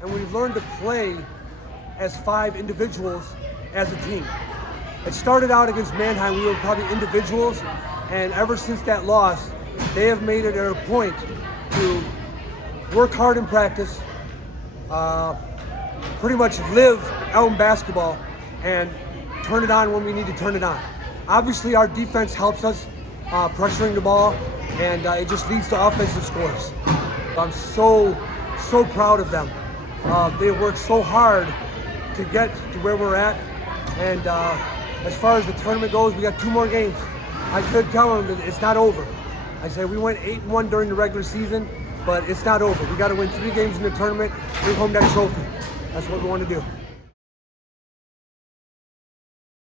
and we've learned to play as 5 individuals as a team. It started out against Mannheim, we were probably individuals, and ever since that loss, they have made it a point to work hard in practice, pretty much live Elm basketball, and turn it on when we need to turn it on. Obviously, our defense helps us, pressuring the ball, and it just leads to offensive scores. I'm so proud of them. They worked so hard to get to where we're at, and as far as the tournament goes, we got 2 more games. I could tell them that it's not over. I said we went 8-1 during the regular season, but it's not over. We got to win 3 games in the tournament, bring home that trophy. That's what we want to do.